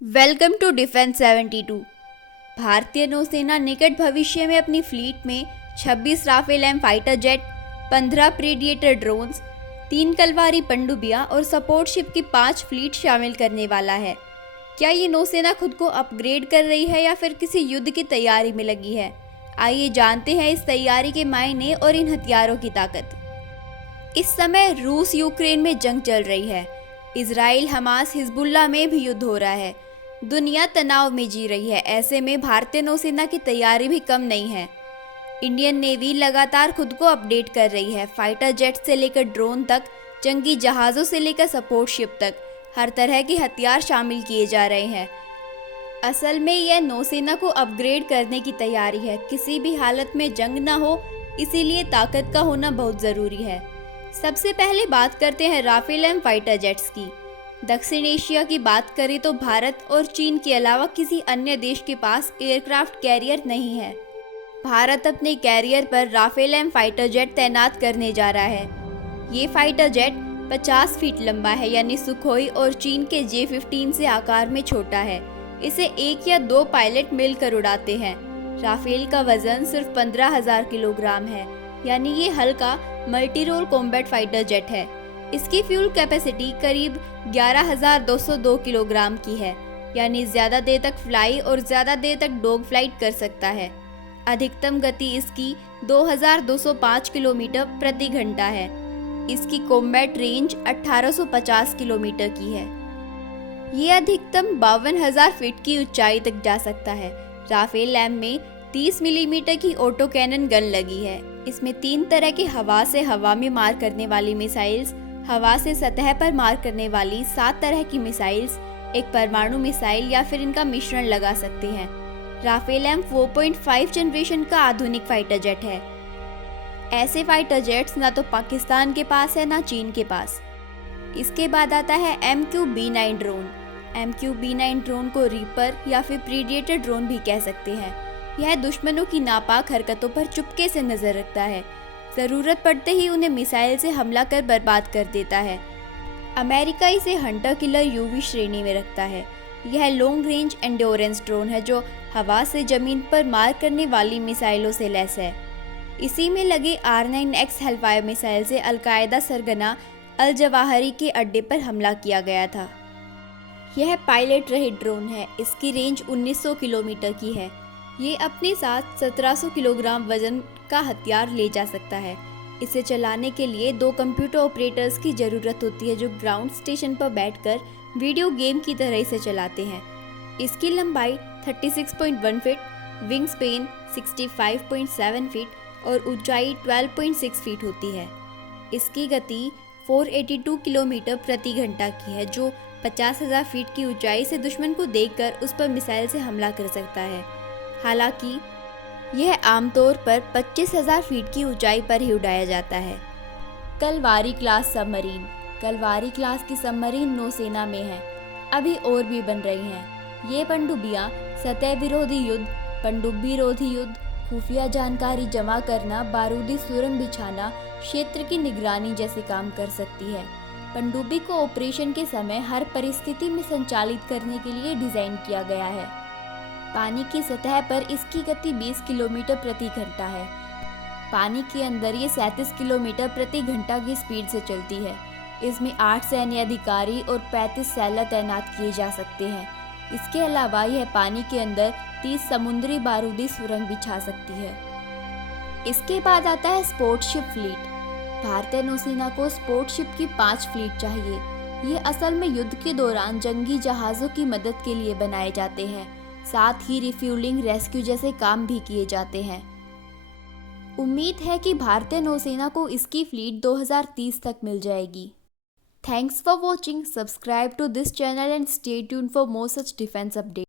Welcome to defence 72। भारतीय नौसेना निकट भविष्य में अपनी फ्लीट में 26 Rafale M fighter jet, 15 Predator drones, 3 Kalvari पनडुब्बियां और सपोर्ट शिप की 5 फ्लीट शामिल करने वाला है। क्या ये नौसेना खुद को अपग्रेड कर रही है या फिर किसी युद्ध की तैयारी में लगी है? आइए जानते हैं इस तैयारी के मायने और इन हथियारों की ताकत। इस समय रूस यूक्रेन में जंग चल रही है। इजराइल हमास हिजबुल्ला में भी युद्ध हो रहा है। दुनिया तनाव में जी रही है। ऐसे में भारतीय नौसेना की तैयारी भी कम नहीं है। इंडियन नेवी लगातार खुद को अपडेट कर रही है। फाइटर जेट से लेकर ड्रोन तक, जंगी जहाज़ों से लेकर सपोर्ट शिप तक, हर तरह के हथियार शामिल किए जा रहे हैं। असल में यह नौसेना को अपग्रेड करने की तैयारी है। किसी भी हालत में जंग ना हो, इसीलिए ताकत का होना बहुत ज़रूरी है। सबसे पहले बात करते हैं राफेल एम फाइटर जेट्स की। दक्षिण एशिया की बात करें तो भारत और चीन के अलावा किसी अन्य देश के पास एयरक्राफ्ट कैरियर नहीं है। भारत अपने कैरियर पर राफेल एम फाइटर जेट तैनात करने जा रहा है। ये फाइटर जेट 50 फीट लंबा है, यानी सुखोई और चीन के J-15 से आकार में छोटा है। इसे 1 या 2 पायलट मिलकर उड़ाते हैं। राफेल का वजन सिर्फ 15,000 किलोग्राम है, यानी ये हल्का multi role combat fighter jet है। इसकी फ्यूल कैपेसिटी करीब 11,202 किलोग्राम की है, यानी ज़्यादा देर तक फ्लाई और ज़्यादा देर तक डॉग फ्लाइट कर सकता है। अधिकतम गति इसकी 2,205 किलोमीटर प्रति घंटा है। इसकी कॉम्बैट रेंज 1850 किलोमीटर की है। ये अधिकतम 52,000 फीट की ऊंचाई तक जा सकता है। राफेल एम में 30 मिलीमीटर की ऑटो कैनन गन लगी है। इसमें 3 तरह के हवा से हवा में मार करने वाली मिसाइल्स, हवा से सतह पर मार करने वाली 7 तरह की मिसाइल्स, एक परमाणु मिसाइल या फिर इनका मिश्रण लगा सकते हैं। राफेल एम 4.5 जनरेशन का आधुनिक फाइटर जेट है। ऐसे फाइटर जेट्स ना तो पाकिस्तान के पास है ना चीन के पास। इसके बाद आता है MQ-B9 ड्रोन। MQ-B9 ड्रोन को रीपर या फिर प्रीडिएटर ड्रोन भी कह सकते हैं। यह दुश्मनों की नापाक हरकतों पर चुपके से नजर रखता है। ज़रूरत पड़ते ही उन्हें मिसाइल से हमला कर बर्बाद कर देता है। अमेरिका इसे हंटर किलर UV श्रेणी में रखता है। यह लॉन्ग रेंज एंड्योरेंस ड्रोन है जो हवा से जमीन पर मार करने वाली मिसाइलों से लैस है। इसी में लगे R9X हेलफायर मिसाइल से अलकायदा सरगना अल जवाहरी के अड्डे पर हमला किया गया था। यह पायलट रहित ड्रोन है। इसकी रेंज 1900 किलोमीटर की है। ये अपने साथ 1700 किलोग्राम वजन का हथियार ले जा सकता है। इसे चलाने के लिए 2 कंप्यूटर ऑपरेटर्स की ज़रूरत होती है जो ग्राउंड स्टेशन पर बैठकर वीडियो गेम की तरह इसे चलाते हैं। इसकी लंबाई 36.1 फीट, विंग स्पेन 65.7 फीट और ऊंचाई 12.6 फीट होती है। इसकी गति 482 किलोमीटर प्रति घंटा की है, जो 50,000 फीट की ऊंचाई से दुश्मन को देखकर उस पर मिसाइल से हमला कर सकता है। हालांकि यह आमतौर पर 25,000 फीट की ऊंचाई पर ही उड़ाया जाता है। Kalwari class submarine. Kalwari class की सबमरीन नौसेना में है, अभी और भी बन रही हैं। ये पनडुब्बियां सतह विरोधी युद्ध, पनडुब्बी रोधी युद्ध, खुफिया जानकारी जमा करना, बारूदी सुरंग बिछाना, क्षेत्र की निगरानी जैसे काम कर सकती है। पनडुब्बी को ऑपरेशन के समय हर परिस्थिति में संचालित करने के लिए डिज़ाइन किया गया है। पानी की सतह पर इसकी गति 20 किलोमीटर प्रति घंटा है। पानी के अंदर ये 37 किलोमीटर प्रति घंटा की स्पीड से चलती है। इसमें 8 सैन्य अधिकारी और 35 सैलर तैनात किए जा सकते हैं। इसके अलावा यह पानी के अंदर 30 समुद्री बारूदी सुरंग बिछा सकती है। इसके बाद आता है स्पोर्ट शिप फ्लीट। भारतीय नौसेना को स्पोर्ट शिप की 5 फ्लीट चाहिए। ये असल में युद्ध के दौरान जंगी जहाज़ों की मदद के लिए बनाए जाते हैं। साथ ही रिफ्यूलिंग, रेस्क्यू जैसे काम भी किए जाते हैं। उम्मीद है कि भारतीय नौसेना को इसकी फ्लीट 2030 तक मिल जाएगी। Thanks for watching. Subscribe to this channel and stay tuned for more such defense updates.